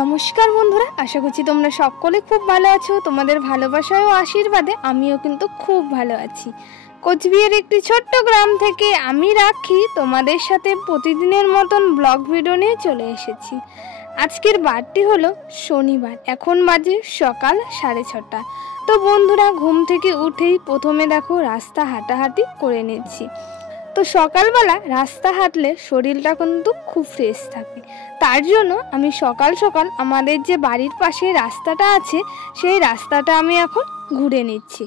নমস্কার বন্ধুরা, আশা করছি তোমরা সকলে খুব ভালো আছো। তোমাদের ভালোবাসায় ও আশীর্বাদে আমিও কিন্তু খুব ভালো আছি। কোচবিহারের একটি ছোট্ট গ্রাম থেকে আমি রাখি তোমাদের সাথে প্রতিদিনের মতন ব্লগ ভিডিও নিয়ে চলে এসেছি। আজকের বারটি হলো শনিবার, এখন বাজে সকাল 6:30। তো বন্ধুরা, ঘুম থেকে উঠেই প্রথমে দেখো রাস্তা হাঁটাহাঁটি করে নিচ্ছি। তো সকালবেলা রাস্তা হাঁটলে শরীরটা কিন্তু খুব ফ্রেশ থাকে, তার জন্য আমি সকাল সকাল আমাদের যে বাড়ির পাশে রাস্তাটা আছে সেই রাস্তাটা আমি এখন ঘুরে নিচ্ছি।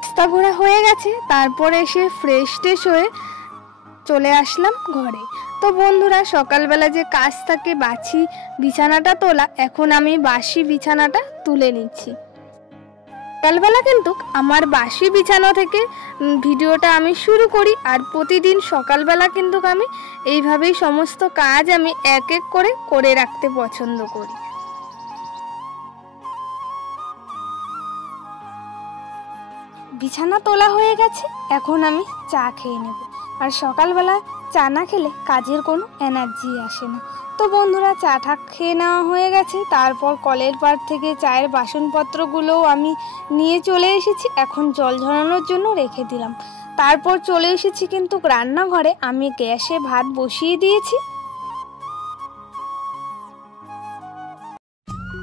রাস্তা ঘোরা হয়ে গেছে, তারপরে এসে ফ্রেশ ট্রেশ হয়ে চলে আসলাম ঘরে। তো বন্ধুরা, সকালবেলা যে কাজ থাকে বাসি বিছানাটা তোলা, এখন আমি বাসি বিছানাটা তুলে নিচ্ছি। সকালবেলা কিন্তু আমার বাসি বিছানা থেকে ভিডিওটা আমি শুরু করি, আর প্রতিদিন সকালবেলা কিন্তু আমি এইভাবেই সমস্ত কাজ আমি এক এক করে রাখতে পছন্দ করি। বিছানা তোলা হয়ে গেছে, এখন আমি চা খেয়ে নেব। আর সকালবেলা চা না খেলে কাজের কোনো এনার্জি আসে না। তো বন্ধুরা, চাটা খেয়ে নেওয়া হয়ে গেছে, তারপর কলের পাড় থেকে চায়ের বাসনপত্রগুলোও আমি নিয়ে চলে এসেছি। এখন জল ঝরানোর জন্য রেখে দিলাম। তারপর চলে এসেছি কিন্তু রান্নাঘরে, আমি গ্যাসে ভাত বসিয়ে দিয়েছি।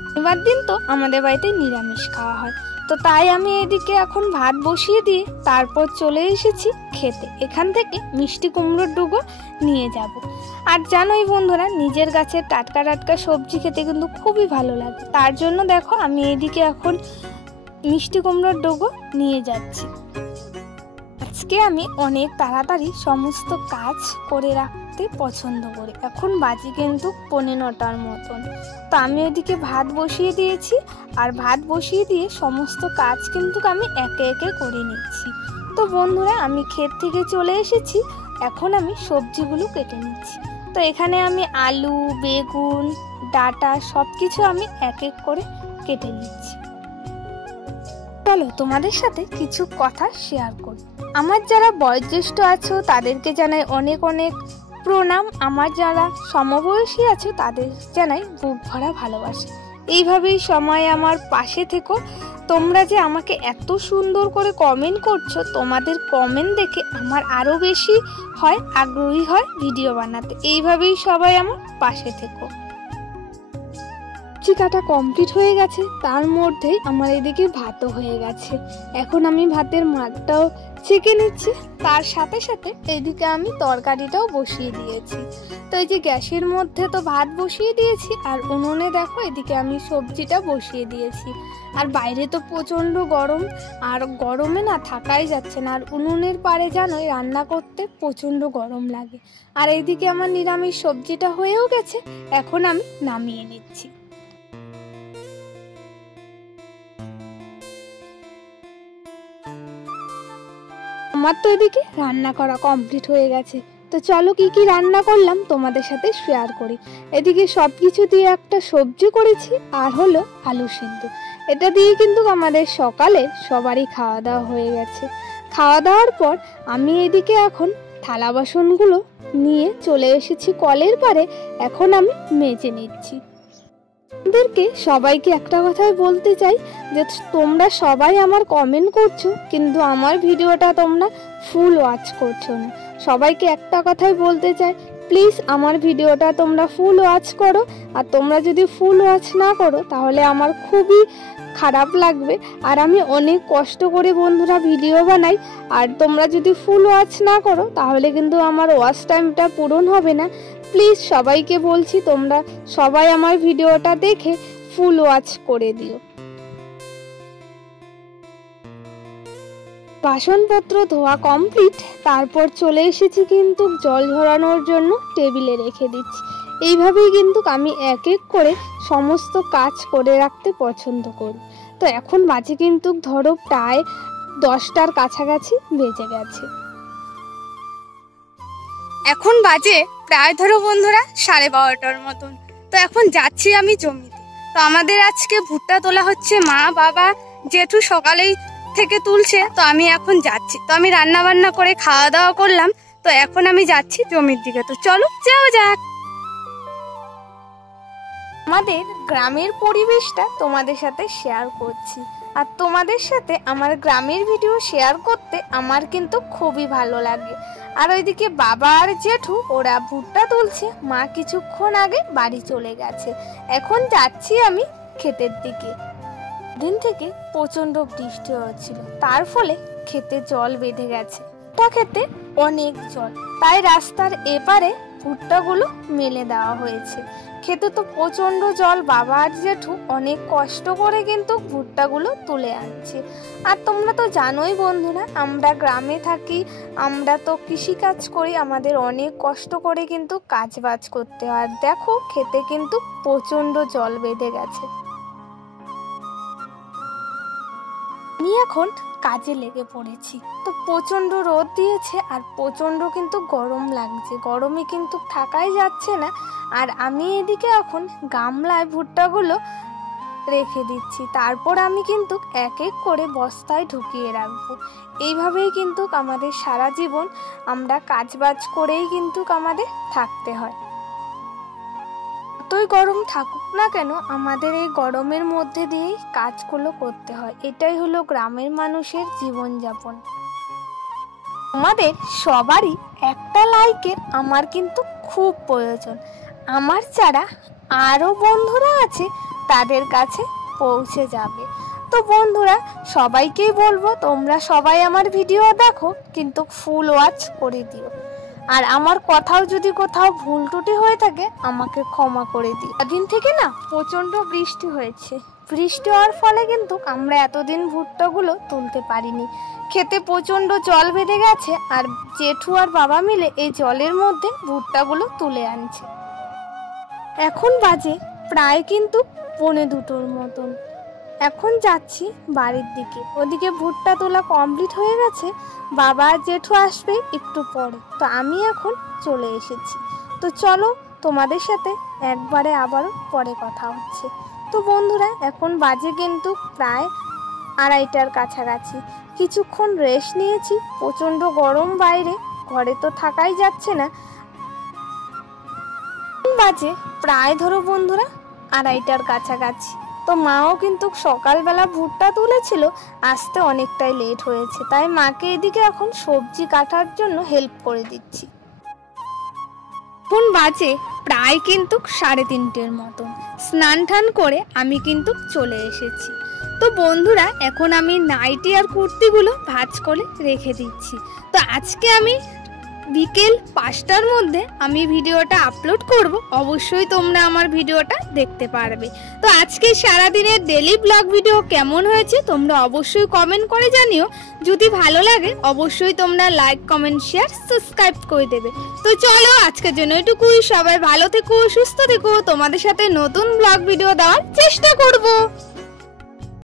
শনিবার দিন তো আমাদের বাড়িতে নিরামিষ খাওয়া হয়, তো তাই আমি এদিকে এখন ভাত বসিয়ে দিয়ে তারপর চলে এসেছি খেতে। এখান থেকে মিষ্টি কুমড়োর ডুগো নিয়ে যাব। আর জানোই বন্ধুরা, নিজের গাছের টাটকা টাটকা সবজি খেতে কিন্তু খুবই ভালো লাগে, তার জন্য দেখো আমি এদিকে এখন মিষ্টি কুমড়োর ডুগো নিয়ে যাচ্ছি। আজকে আমি অনেক তাড়াতাড়ি সমস্ত কাজ করে রাখতে পছন্দ করি। এখন বাজে কিন্তু 9:15 মতন। তো আমি ওইদিকে ভাত বসিয়ে দিয়েছি, আর ভাত বসিয়ে দিয়ে সমস্ত কাজ কিন্তু আমি একে একে করে নিচ্ছি। তো বন্ধুরা, আমি ক্ষেত থেকে চলে এসেছি, এখন আমি সবজিগুলো কেটে নিচ্ছি। তো এখানে আমি আলু, বেগুন, ডাঁটা সব কিছু আমি এক এক করে কেটে নিচ্ছি। চলো তোমাদের সাথে কিছু কথা শেয়ার করি। আমার যারা বয়োজ্যেষ্ঠ আছো তাদেরকে জানাই অনেক অনেক প্রণাম। আমার যারা সমবয়সী আছে তাদের জানাই বুক ভরা ভালোবাসা। এইভাবেই সময় আমার পাশে থেকো। তোমরা যে আমাকে এত সুন্দর করে কমেন্ট করছো, তোমাদের কমেন্ট দেখে আমার আরও বেশি হয় আগ্রহী হয় ভিডিও বানাতে। এইভাবেই সবাই আমার পাশে থেকো। কাটা কমপ্লিট হয়ে গেছে, তার মধ্যেই আমার এদিকে ভাতও হয়ে গেছে। এখন আমি ভাতের মাঠটাও ছেঁকে নিচ্ছি, তার সাথে সাথে এদিকে আমি তরকারিটাও বসিয়ে দিয়েছি। তো এই যে গ্যাসের মধ্যে তো ভাত বসিয়ে দিয়েছি, আর উনুনে দেখো এদিকে আমি সবজিটা বসিয়ে দিয়েছি। আর বাইরে তো প্রচণ্ড গরম, আর গরমে না থাকাই যাচ্ছে না। আর উনুনের পাড়ে জানোই রান্না করতে প্রচণ্ড গরম লাগে। আর এইদিকে আমার নিরামিষ সবজিটা হয়েও গেছে, এখন আমি নামিয়ে নিচ্ছি। আমার তো এদিকে রান্না করা কমপ্লিট হয়ে গেছে। তো চলো কি কি রান্না করলাম তোমাদের সাথে শেয়ার করি। এদিকে সব কিছু দিয়ে একটা সবজি করেছি, আর হলো আলু সিদ্ধ। এটা দিয়ে কিন্তু আমাদের সকালে সবারই খাওয়া দাওয়া হয়ে গেছে। খাওয়া দাওয়ার পর আমি এদিকে এখন থালা বাসনগুলো নিয়ে চলে এসেছি কলের পাড়ে, এখন আমি মেজে নিচ্ছি। আপনাদেরকে সবাইকে একটা কথাই বলতে চাই যে তোমরা সবাই আমার কমেন্ট করছো, কিন্তু আমার ভিডিওটা তোমরা ফুল ওয়াচ করছো না। সবাইকে একটা কথাই বলতে চাই, প্লিজ আমার ভিডিওটা তোমরা ফুল ওয়াচ করো। আর তোমরা যদি ফুল ওয়াচ না করো তাহলে আমার খুবই খারাপ লাগবে। আর আমি অনেক কষ্ট করে বন্ধুরা ভিডিও বানাই, আর তোমরা যদি ফুল ওয়াচ না করো তাহলে কিন্তু আমার ওয়াচ টাইমটা পূরণ হবে না। প্লিজ সবাইকে বলছি, তোমরা সবাই আমার ভিডিওটা দেখে ফুল ওয়াচ করে দিও। বাসনপত্র ধোয়া কমপ্লিট, তারপর চলে এসেছি কিন্তু জল ঝরানোর জন্য টেবিলে রেখে দিচ্ছি। এইভাবেই কিন্তু আমি এক এক করে সমস্ত কাজ করে রাখতে পছন্দ করি। তো এখন বাজে কিন্তু ধরো প্রায় 10টার কাছাকাছি বেজে গেছে। এখন বাজে প্রায় ধরো বন্ধুরা 12:30 মতন। তো এখন যাচ্ছি আমি জমিতে। তো আমাদের আজকে ভুট্টা তোলা হচ্ছে, মা বাবা জেঠু সকালেই থেকে তুলছে। তো আমি এখন যাচ্ছি। তো আমি রান্না বান্না করে খাওয়া দাওয়া করলাম। তো তো এখন আমি যাচ্ছি জমির দিকে, তো চলো যাওয়া যাক। আমাদের গ্রামের পরিবেশটা তোমাদের সাথে শেয়ার করছি, আর তোমাদের সাথে আমার গ্রামের ভিডিও শেয়ার করতে আমার কিন্তু খুবই ভালো লাগে। আর ওইদিকে বাবা আর জেঠু ওরা ভুট্টা তুলছে, মা কিছুক্ষণ আগে বাড়ি চলে গেছে। এখন যাচ্ছি আমি ক্ষেতের দিকে। দিন থেকে প্রচন্ড বৃষ্টি হচ্ছিল, তার ফলে ক্ষেতে জল বেঁধে গেছে। ভুট্টা ক্ষেতে অনেক জল, তাই রাস্তার এপারে ভুট্টাগুলো মেলে দেওয়া হয়েছে। খেতে তো প্রচন্ড জল, বাবা আর জেঠু অনেক কষ্ট করে কিন্তু ভুট্টাগুলো তুলে আনছে। আর তোমরা তো জানোই বন্ধুরা, আমরা গ্রামে থাকি, আমরা তো কৃষিকাজ করি, আমাদের অনেক কষ্ট করে কিন্তু কাজ বাজ করতে হয়। আর দেখো খেতে কিন্তু প্রচন্ড জল বেঁধে গেছে। আমি এখন কাজে লেগে পড়েছি। তো প্রচন্ড রোদ দিয়েছে আর প্রচন্ড কিন্তু গরম লাগছে, গরমে কিন্তু থাকাই যাচ্ছে না। আর আমি এদিকে এখন গামলায় ভুট্টাগুলো রেখে দিচ্ছি, তারপর আমি কিন্তু এক এক করে বস্তায় ঢুকিয়ে রাখবো। এইভাবেই কিন্তু আমাদের সারা জীবন আমরা কাজবাজ করেই কিন্তু আমাদের থাকতে হয়। যতই গরম থাকুক না কেন, আমাদের এই গরমের মধ্যে দিয়েই কাজগুলো করতে হয়। এটাই হলো গ্রামের মানুষের জীবনযাপন। আমাদের সবারই একটা লাইকের আমার কিন্তু খুব প্রয়োজন। আমার যারা আরও বন্ধুরা আছে তাদের কাছে পৌঁছে যাবে। তো বন্ধুরা সবাইকেই বলবো, তোমরা সবাই আমার ভিডিও দেখো, কিন্তু ফুল ওয়াচ করে দিও। আর আমার কথাও যদি কোথাও ভুল ত্রুটি হয়ে থাকে আমাকে ক্ষমা করে দিই। দিন থেকে না প্রচন্ড বৃষ্টি হয়েছে, বৃষ্টি হওয়ার ফলে কিন্তু আমরা এতদিন ভুট্টাগুলো তুলতে পারিনি। খেতে প্রচন্ড জল বেঁধে গেছে, আর জেঠু আর বাবা মিলে এই জলের মধ্যে ভুট্টাগুলো তুলে আনছে। এখন বাজে প্রায় কিন্তু 1:45 মতন। এখন যাচ্ছি বাড়ির দিকে। ওদিকে ভুট্টা তোলা কমপ্লিট হয়ে গেছে, বাবা আর জেঠু আসবে একটু পরে। তো আমি এখন চলে এসেছি। তো চলো তোমাদের সাথে একবারে আবারও পরে কথা হচ্ছে। তো বন্ধুরা এখন বাজে কিন্তু প্রায় 2:30টার কাছাকাছি। কিছুক্ষণ রেস্ট নিয়েছি, প্রচন্ড গরম বাইরে, ঘরে তো থাকাই যাচ্ছে না। বাজে প্রায় ধরো বন্ধুরা 2:30টার কাছাকাছি। তো মাও কিন্তু সকালবেলা ভুট্টা তুলেছিল, আসতে অনেকটাই লেট হয়েছে, তাই মাকে এদিকে এখন সবজি কাটার জন্য হেল্প করে দিচ্ছি। এখন বাজে প্রায় কিন্তু 3:30 মতন। স্নান টান করে আমি কিন্তু চলে এসেছি। তো বন্ধুরা এখন আমি নাইটি আর কুর্তিগুলো ভাঁজ করে রেখে দিচ্ছি। তো আজকে আমি বিকেল 5টার মধ্যে আমি ভিডিওটা আপলোড করব, অবশ্যই তোমরা আমার ভিডিওটা দেখতে পারবে। তো আজকে সারাদিনের ডেলি ব্লগ ভিডিও কেমন হয়েছে তোমরা অবশ্যই কমেন্ট করে জানিও। যদি ভালো লাগে অবশ্যই তোমরা লাইক, কমেন্ট, শেয়ার, সাবস্ক্রাইব করে দেবে। তো চলো আজকের জন্য এটুকুই। সবাই ভালো থেকো, সুস্থ থেকো, তোমাদের সাথে নতুন ব্লগ ভিডিও দেওয়ার চেষ্টা করব।